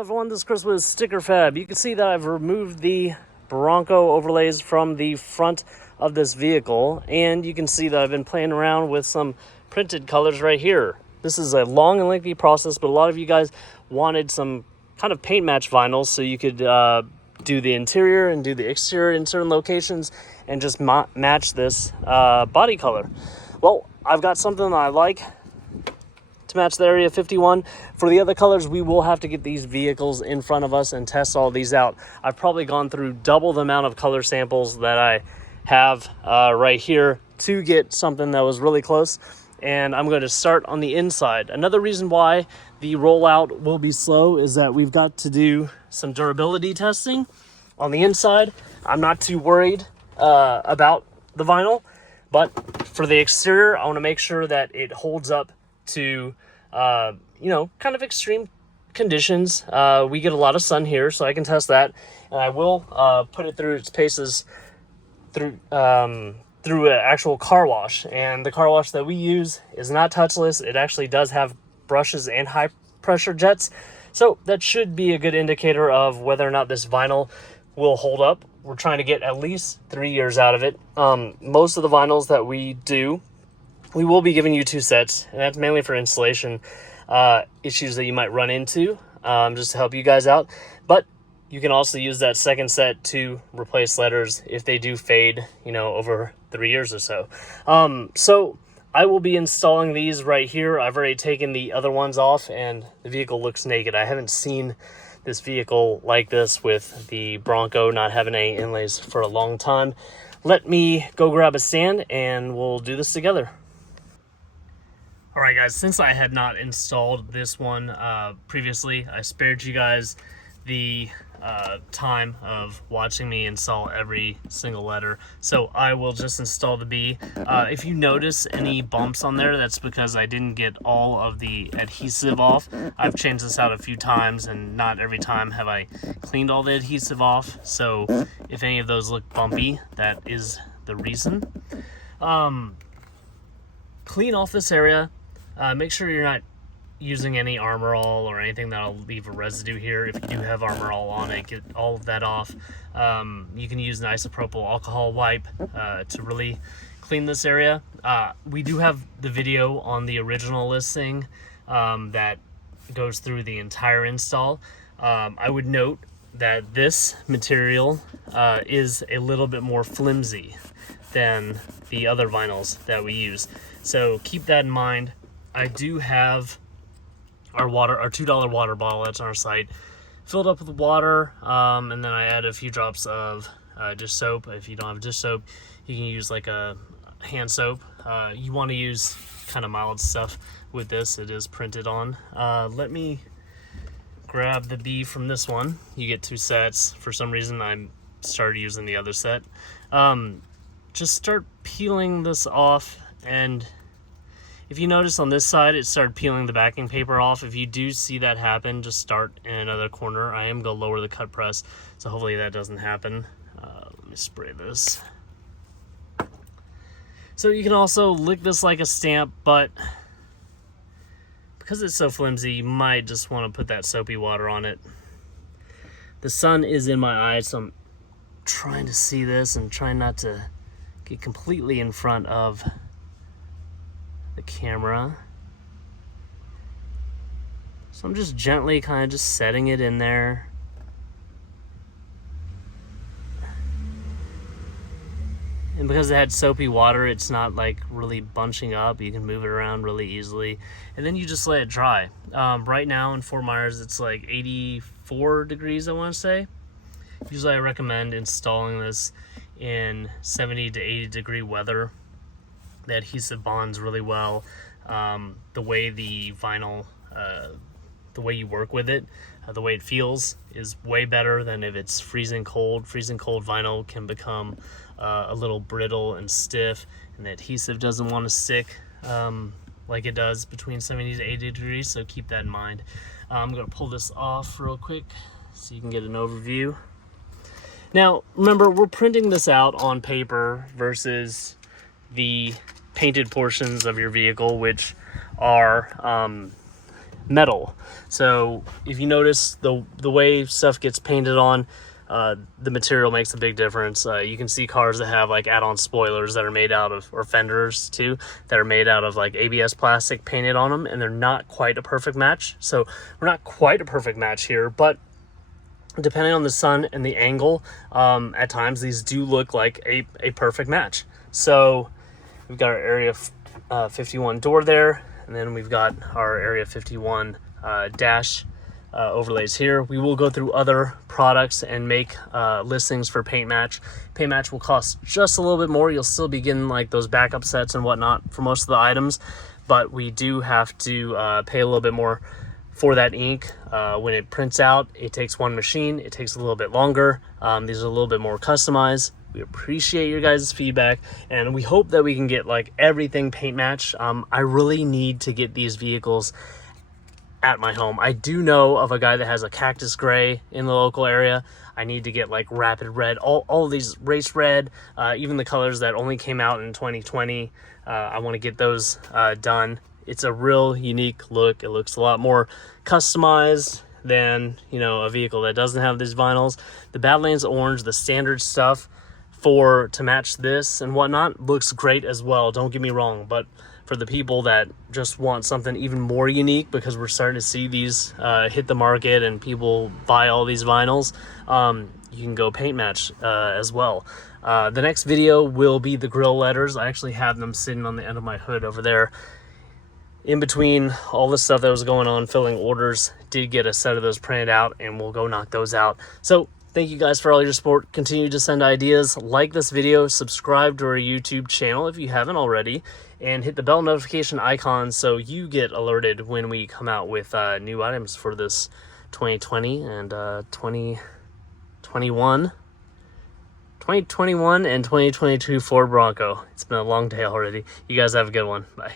Hello everyone, this is Chris with Sticker Fab. You can see that I've removed the Bronco overlays from the front of this vehicle, and you can see that I've been playing around with some printed colors right here. This is a long and lengthy process, but a lot of you guys wanted some kind of paint match vinyls so you could do the interior and do the exterior in certain locations and just match this body color. Well, I've got something that I like to match the Area 51. For the other colors, we will have to get these vehicles in front of us and test all these out. I've probably gone through double the amount of color samples that I have right here to get something that was really close. And I'm going to start on the inside. Another reason why the rollout will be slow is that we've got to do some durability testing on the inside. I'm not too worried about the vinyl, but for the exterior, I want to make sure that it holds up to kind of extreme conditions. We get a lot of sun here, so I can test that, and I will put it through its paces through an actual car wash. And the car wash that we use is not touchless. It actually does have brushes and high pressure jets, so that should be a good indicator of whether or not this vinyl will hold up. We're trying to get at least 3 years out of it. Most of the vinyls that we do, we will be giving you 2 sets, and that's mainly for installation issues that you might run into, just to help you guys out. But you can also use that second set to replace letters if they do fade, over 3 years or so. So I will be installing these right here. I've already taken the other ones off, and the vehicle looks naked. I haven't seen this vehicle like this with the Bronco not having any inlays for a long time. Let me go grab a stand, and we'll do this together. All right, guys, since I had not installed this one previously, I spared you guys the time of watching me install every single letter. So I will just install the B. If you notice any bumps on there, that's because I didn't get all of the adhesive off. I've changed this out a few times, and not every time have I cleaned all the adhesive off. So if any of those look bumpy, that is the reason. Clean off this area. Make sure you're not using any Armor All or anything that'll leave a residue here. If you do have Armor All on it, get all of that off. You can use an isopropyl alcohol wipe to really clean this area. We do have the video on the original listing that goes through the entire install. I would note that this material is a little bit more flimsy than the other vinyls that we use. So keep that in mind. I do have our $2 water bottle that's on our site filled up with water, and then I add a few drops of dish soap. If you don't have dish soap, you can use like a hand soap. You want to use kind of mild stuff with this. It is printed on. Let me grab the B from this one. You get 2 sets. For some reason, I started using the other set. Just start peeling this off, and if you notice on this side, it started peeling the backing paper off. If you do see that happen, just start in another corner. I am going to lower the cut press, so hopefully that doesn't happen. Let me spray this. So you can also lick this like a stamp, but because it's so flimsy, you might just want to put that soapy water on it. The sun is in my eyes, so I'm trying to see this and trying not to get completely in front of the camera. So I'm just gently kind of just setting it in there. And because it had soapy water, it's not like really bunching up. You can move it around really easily. And then you just let it dry. Right now in Fort Myers, it's like 84 degrees, I want to say. Usually I recommend installing this in 70 to 80 degree weather. The adhesive bonds really well. The way the vinyl, the way you work with it, the way it feels is way better than if it's freezing cold. Freezing cold vinyl can become a little brittle and stiff, and the adhesive doesn't want to stick like it does between 70 to 80 degrees, so keep that in mind. I'm going to pull this off real quick so you can get an overview. Now, remember, we're printing this out on paper versus the painted portions of your vehicle, which are metal. So if you notice the way stuff gets painted on, the material makes a big difference. You can see cars that have like add-on spoilers that are made out of, or fenders too, that are made out of like ABS plastic painted on them, and they're not quite a perfect match. So we're not quite a perfect match here, but depending on the sun and the angle, at times these do look like a perfect match. So we've got our Area 51 door there, and then we've got our Area 51 dash overlays here. We will go through other products and make listings for paint match. Paint match will cost just a little bit more. You'll still be getting like those backup sets and whatnot for most of the items, but we do have to pay a little bit more for that ink. When it prints out, it takes one machine. It takes a little bit longer. These are a little bit more customized. We appreciate your guys' feedback, and we hope that we can get like everything paint match. I really need to get these vehicles at my home. I do know of a guy that has a cactus gray in the local area. I need to get like rapid red, all of these race red, even the colors that only came out in 2020. I want to get those done. It's a real unique look. It looks a lot more customized than, you know, a vehicle that doesn't have these vinyls. The Badlands orange, the standard stuff to match this and whatnot, looks great as well, don't get me wrong. But for the people that just want something even more unique, because we're starting to see these hit the market and people buy all these vinyls, you can go paint match as well. The next video will be the grill letters. I actually have them sitting on the end of my hood over there. In between all the stuff that was going on filling orders, did get a set of those printed out, and we'll go knock those out. So thank you guys for all your support. Continue to send ideas. Like this video, subscribe to our YouTube channel if you haven't already, and hit the bell notification icon so you get alerted when we come out with new items for this 2020 and 2021 and 2022 Ford Bronco. It's been a long day already. You guys have a good one. Bye.